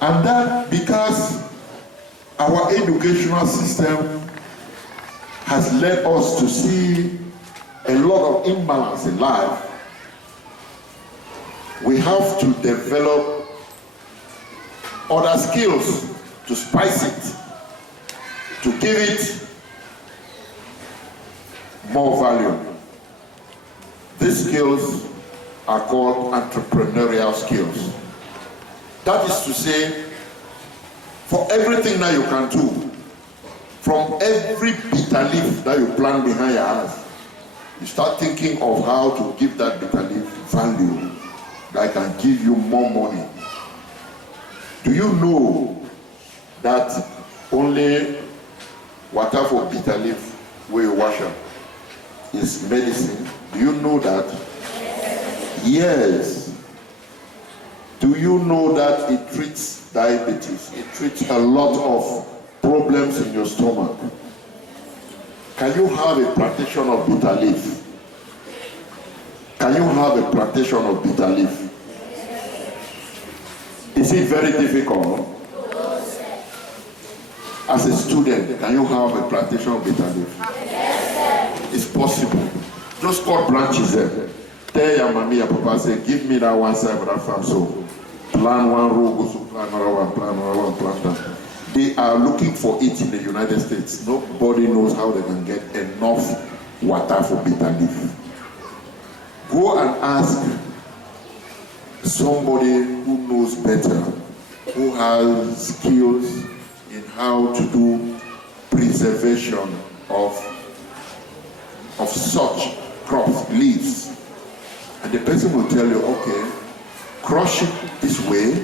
And that because our educational system has led us to see a lot of imbalance in life, we have to develop other skills to spice it, to give it more value. These skills are called entrepreneurial skills. That is to say, for everything that you can do, from every bitter leaf that you plant behind your house, you start thinking of how to give that bitter leaf value that can give you more money. Do you know that only water for bitter leaf where you wash up is medicine? Do you know that? Yes. Do you know that it treats diabetes? It treats a lot of problems in your stomach. Can you have a plantation of bitter leaf? Can you have a plantation of bitter leaf? Is it very difficult? As a student, can you have a plantation of bitter leaf? It's possible. Just cut branches there. Tell your mommy, your papa, say, give me that one side of that farm. So, plant one row, go to plant another one, plant another one, plant that. They are looking for it in the United States. Nobody knows how they can get enough water for bitter leaf. Go and ask somebody who knows better, who has skills in how to do preservation of such crops, leaves. And the person will tell you, okay, crush it this way,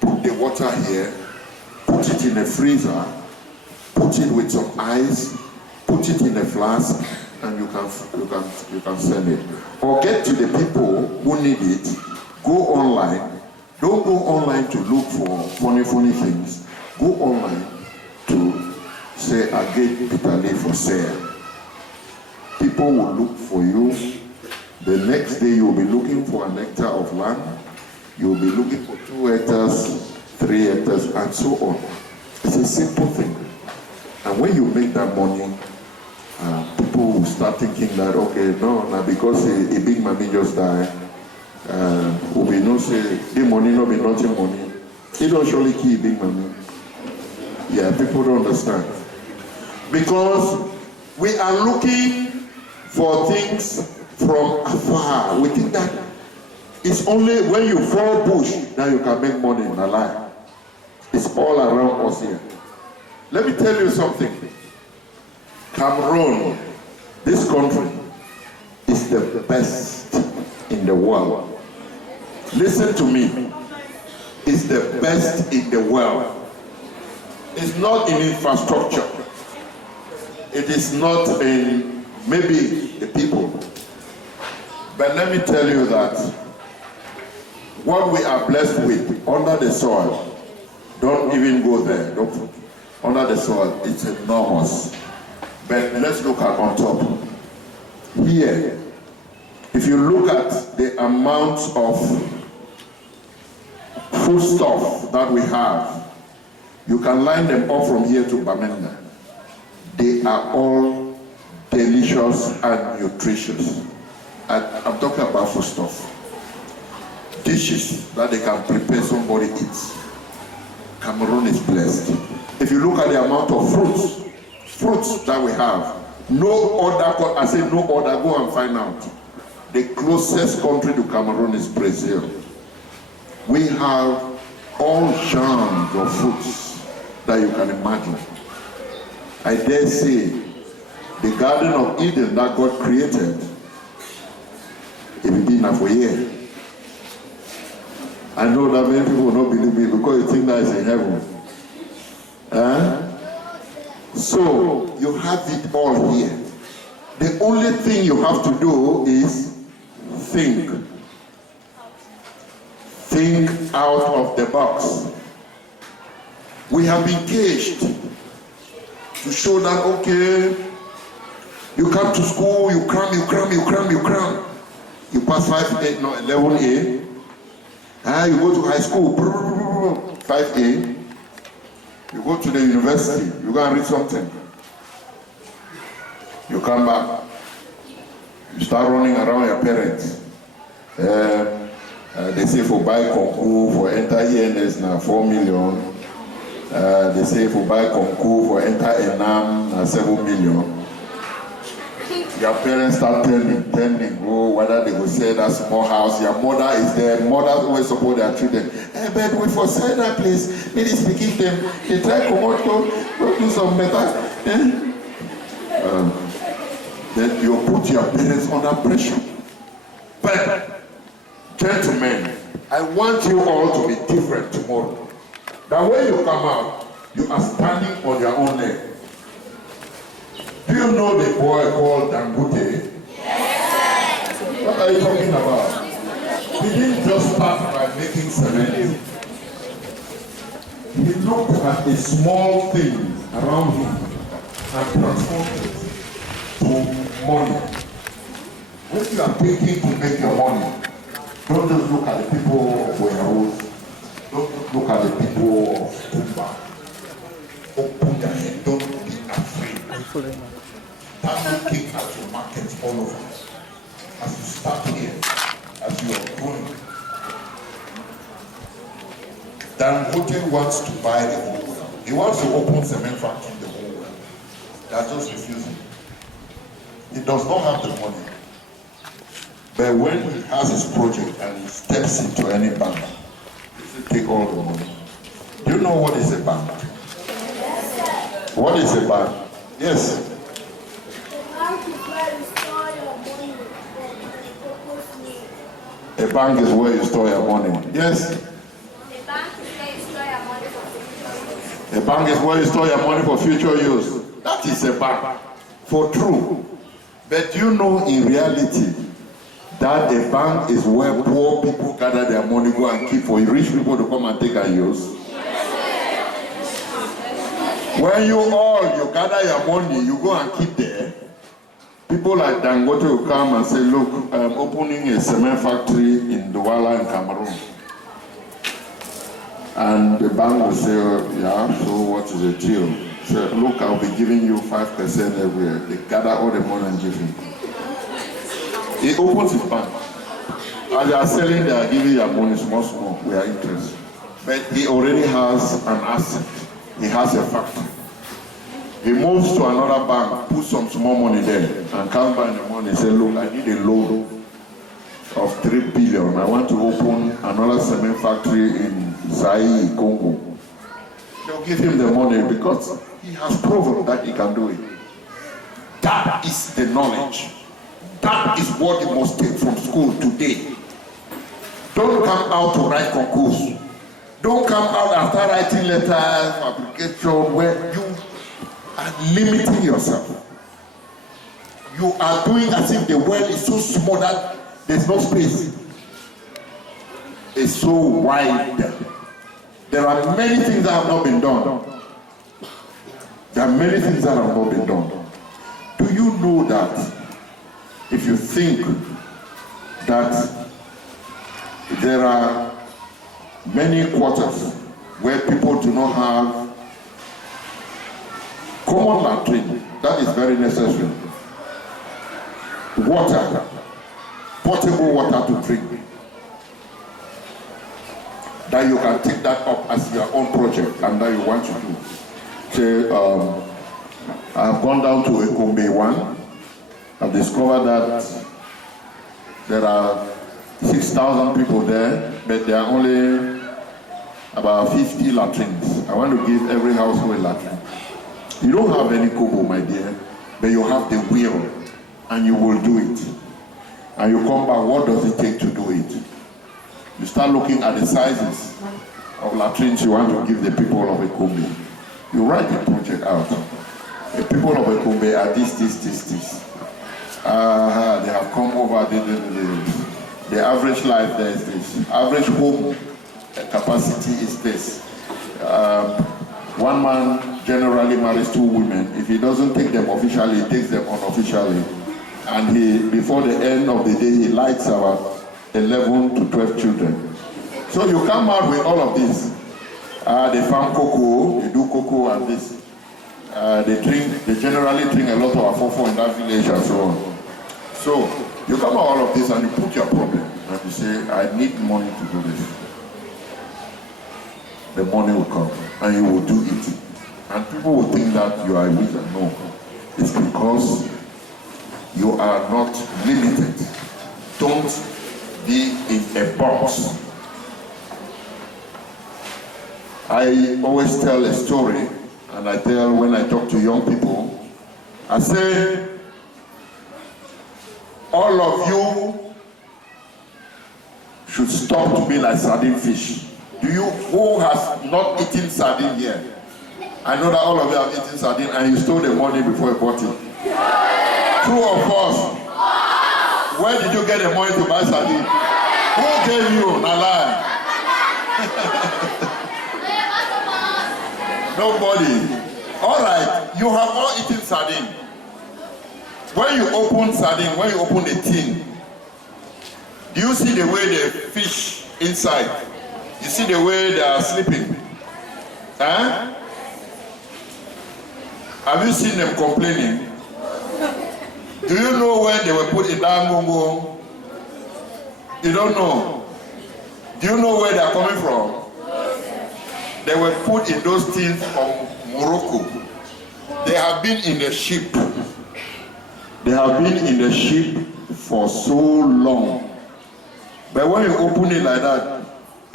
put the water here, put it in a freezer, put it with some ice, put it in a flask, and you can send it. Or get to the people who need it, go online. Don't go online to look for funny things. Go online to say, I get bitter leaf for sale. People will look for you. The next day you'll be looking for an hectare of land. You'll be looking for 2 hectares, 3 hectares, and so on. It's a simple thing. And when you make that money, people will start thinking that, okay, no, because a big mommy just died, we no say, the money no be nothing money. It don't surely kill big mommy. Yeah, people don't understand. Because we are looking for things from afar. We think that it's only when you fall bush that you can make money in a life. It's all around us here. Let me tell you something. Cameroon, this country, is the best in the world. Listen to me. It's the best in the world. It's not in infrastructure. It is not in maybe the people. But let me tell you that what we are blessed with under the soil, don't even go there. Don't, under the soil, it's enormous. But let's look at on top. Here, if you look at the amount of foodstuff that we have, you can line them up from here to Bamenda. They are all delicious and nutritious. I'm talking about foodstuff. Dishes that they can prepare, somebody eats. Cameroon is blessed. If you look at the amount of fruits that we have, no other, I say no other, go and find out. The closest country to Cameroon is Brazil. We have all genres of fruits that you can imagine. I dare say, the Garden of Eden that God created, it will be enough for years. I know that many people will not believe me because you think that is in heaven. So, you have it all here. The only thing you have to do is think. Think out of the box. We have been caged to show that, okay, you come to school, you cram. You pass 5, 8, no, 11A. You go to high school, know 5A? You go to the university, you go and read something. You come back, you start running around your parents. They say for buy concours for enter ENS now 4 million. They say for buy concours for enter ENAM now 7 million. Your parents start telling, oh, whether they will sell that small house. Your mother is there. Mothers always support their children. But we for sell that place. Maybe speaking them, they try go do some better. Then you put your parents under pressure. But, gentlemen, I want you all to be different tomorrow. That when you come out, you are standing on your own leg. Do you know the boy called Dangote? Yes. What are you talking about? He didn't just start by making cement. He looked at a small thing around him and transformed it to money. When you are thinking to make your money, don't just look at the people of Wales. Don't look at the people of Kumba. Open your head. Don't be afraid. Start looking at your market all over. As you start here, as you are growing. Dangote wants to buy the whole world. He wants to open cement factory in the whole world. They are just refusing. He does not have the money. But when he has his project and he steps into any bank, he will take all the money. Do you know what is a bank? Yes, what is a bank? Yes. A bank is where you store your money. Yes. A bank is where you store your money for future use. That is a bank. For true. But you know in reality that a bank is where poor people gather their money, go and keep for rich people to come and take and use. When you gather your money, you go and keep there. People like Dangote will come and say, look, I'm opening a cement factory in Douala in Cameroon. And the bank will say, yeah, so what is the deal? Say, look, I'll be giving you 5% every year. They gather all the money and give him. He opens his bank. As they are selling, they are giving your money small, we are interested. But he already has an asset. He has a factory. He moves to another bank, puts some small money there, and comes back in the morning and says, look, I need a loan of 3 billion. I want to open another cement factory in Zaire, Congo. They'll give him the money because he has proven that he can do it. That is the knowledge. That is what you must take from school today. Don't come out to write concours. Don't come out after writing letters, application, where you are limiting yourself. You are doing as if the world is so small that there's no space. It's so wide. There are many things that have not been done. There are many things that have not been done. Do you know that if you think that there are many quarters where people do not have common latrine, that is very necessary. Water, potable water to drink. That you can take that up as your own project and that you want to do. Say, I've gone down to Ekombe 1. I've discovered that there are 6,000 people there, but there are only about 50 latrines. I want to give every household a latrine. You don't have any kobo, my dear, but you have the will, and you will do it. And you come back, what does it take to do it? You start looking at the sizes of latrines you want to give the people of Ekombe. You write the project out. The people of Ekombe are this. They have come over, the average life there is this. Average home capacity is this. One man generally marries 2 women. If he doesn't take them officially, he takes them unofficially. And before the end of the day, he likes about 11 to 12 children. So you come out with all of this. They farm cocoa, they do cocoa and this. They generally drink a lot of afofo in that village and so on. So you come out all of this and you put your problem and you say, I need money to do this. The money will come and you will do it. And people will think that you are a wizard. No. It's because you are not limited. Don't be in a box. I always tell a story, and I tell when I talk to young people, I say, all of you should stop to be like sardine fish. Who has not eaten sardine here? I know that all of you have eaten sardine and you stole the money before you bought it. True or false? Where did you get the money to buy sardine? Who gave you? Na lie. Nobody. All right, you have all eaten sardine. When you open sardine, when you open the tin, do you see the way the fish inside? You see the way they are sleeping? Huh? Have you seen them complaining? Do you know when they were put in Dangongo? You don't know. Do you know where they are coming from? They were put in those things from Morocco. They have been in the ship. They have been in the ship for so long. But when you open it like that,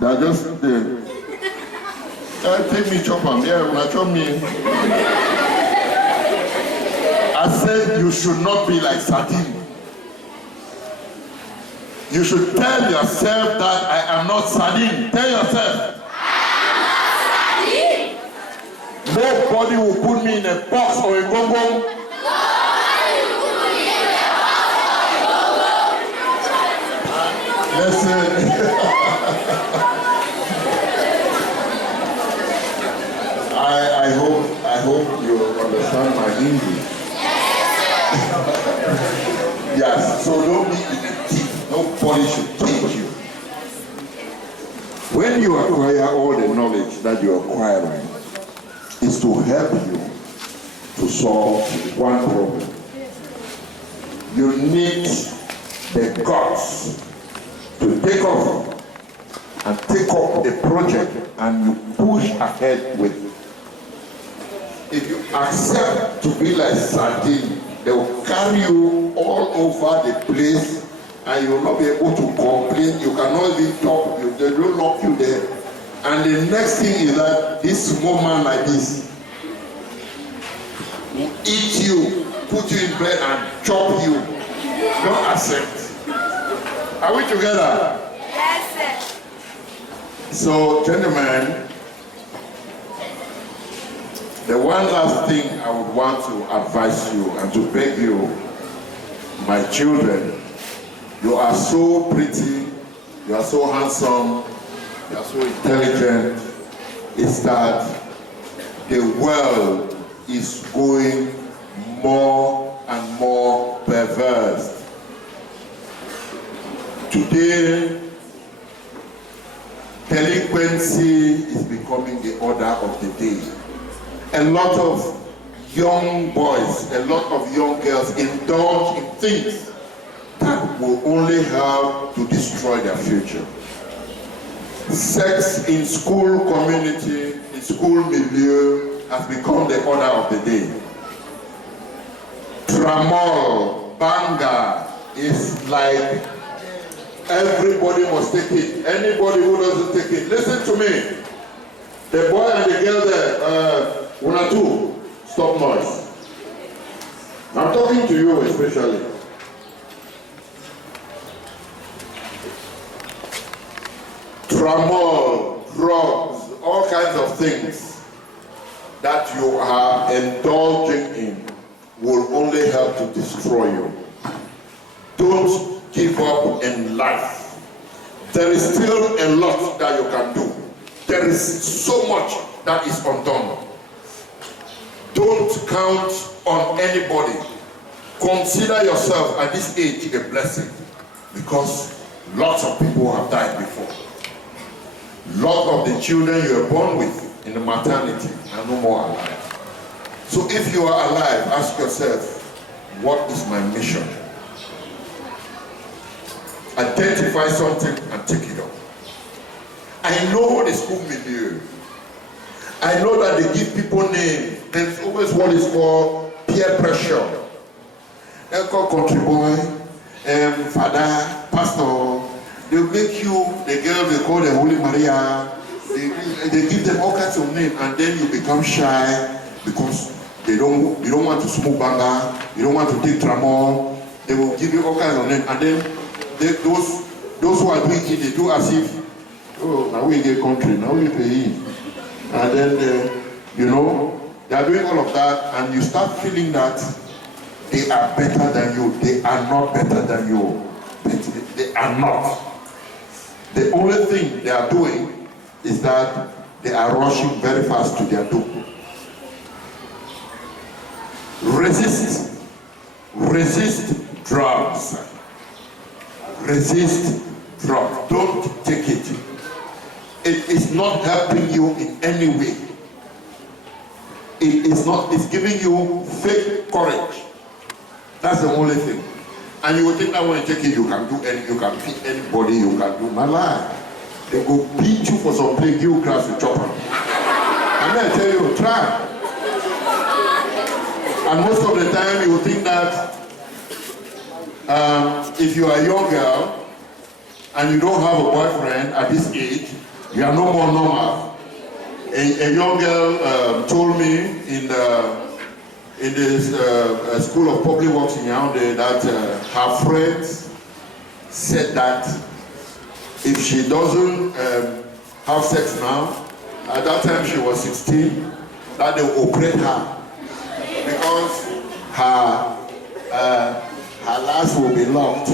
they are just there. Take me, chop them. Yeah, when I chop me. I said you should not be like sardine. You should tell yourself that I am not sardine. Tell yourself. I am not sardine. Nobody will put me in a box or a gong-gong. Listen. I hope you understand my English. Yes, so don't be in a teeth. Nobody should teach you. When you acquire all the knowledge that you're acquiring, is to help you to solve one problem. You need the guts to take off and take up a project and you push ahead with it. If you accept to be like sardine, they will carry you all over the place and you will not be able to complain. You cannot even talk. They will lock you there. And the next thing is that this small man like this will eat you, put you in bed and chop you. Don't accept. Are we together? Yes, sir. So, gentlemen, the one last thing I would want to advise you and to beg you, my children, you are so pretty, you are so handsome, you are so intelligent, is that the world is going more and more perverse. Today, delinquency is becoming the order of the day. A lot of young boys, a lot of young girls indulge in things that will only help to destroy their future. Sex in school community, in school milieu, has become the order of the day. Tramol, banga is like everybody must take it. Anybody who doesn't take it, listen to me. The boy and the girl there, one or two, stop noise. I'm talking to you especially. Tramol, drugs, all kinds of things that you are indulging in will only help to destroy you. Don't give up in life. There is still a lot that you can do. There is so much that is undone. Don't count on anybody. Consider yourself at this age a blessing, because lots of people have died before. lot of the children you were born with in the maternity are no more alive. So if you are alive, ask yourself, what is my mission? Identify something and take it up. I know the school milieu. I know that they give people names. There's always what is called peer pressure. They call country boy, father, pastor. They make you, the girl they call the Holy Maria. They give them all kinds of names, and then you become shy because you don't want to smoke banga, you don't want to take tramol. They will give you all kinds of names, and then those who are doing it, they do as if, oh, now we get country, now we pay. And then, they are doing all of that, and you start feeling that they are better than you. They are not better than you. They are not. The only thing they are doing is that they are rushing very fast to their doom. Resist. Resist drugs. Resist drugs. Don't take it. It is not helping you in any way. It is not. It's giving you fake courage. That's the only thing. And you will think that when you take it, you can beat anybody, you can do my life. They will beat you for something, give you grass to chop them. And then I tell you, try. And most of the time you will think that if you are a young girl and you don't have a boyfriend at this age, you are no more normal. A young girl told me in the School of Public Works in Yaoundé that her friends said that if she doesn't have sex now, at that time she was 16, that they will operate her because her life will be locked.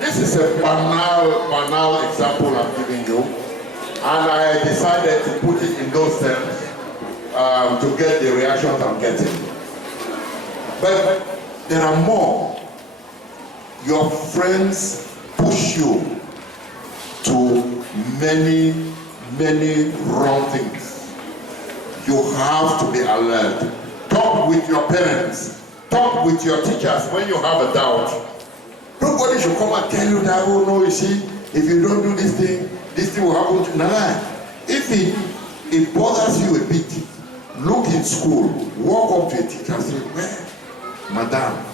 This is a banal example I'm giving you, and I decided to put it in those terms to get the reactions I'm getting. But there are more. Your friends push you to many wrong things. You have to be alert. Talk with your parents. Talk with your teachers when you have a doubt. Nobody should come and tell you that, oh no, you see, if you don't do this thing will happen to you. Nah. If it bothers you a bit, look in school, walk up to a teacher and say, well, madam,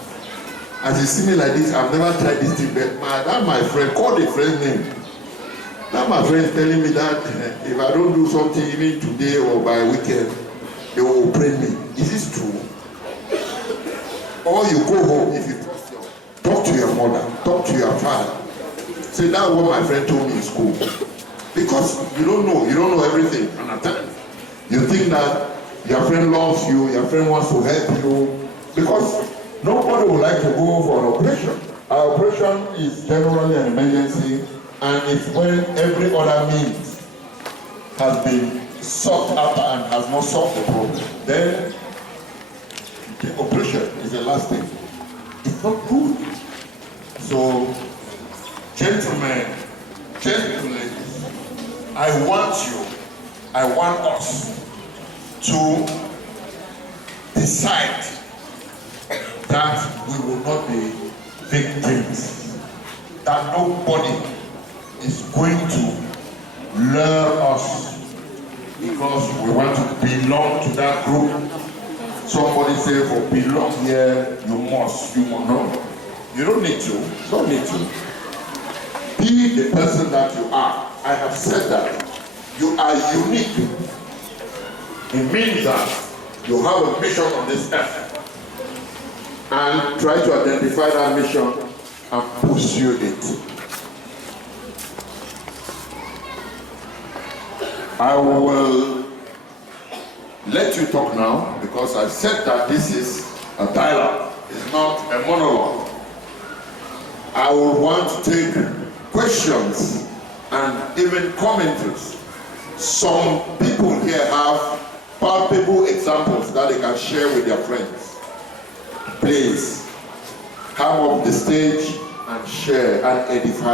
as you see me like this, I've never tried this thing, but madam, my friend, call the friend's name. Now my friend is telling me that if I don't do something even today or by weekend, they will operate me. Is this true? Or you go home, if you talk to your mother, talk to your father. Say, that's what my friend told me in school. Because you don't know everything. And at times, you think that your friend loves you, your friend wants to help you. Because nobody would like to go for an operation. Our operation is generally an emergency, and it's when every other means has been sought after and has not solved the problem. Then the operation is the last thing. It's not good. So, gentlemen, ladies, I want us to decide that we will not be victims, that nobody is going to lure us because we want to belong to that group. Somebody say, for belong here, you must know. You don't need to. Be the person that you are. I have said that. You are unique. It means that you have a mission on this earth. And try to identify that mission and pursue it. I will let you talk now because I said that this is a dialogue. It's not a monologue. I would want to take questions and even commentaries. Some people here have palpable examples that they can share with their friends. Please come up the stage and share and edify.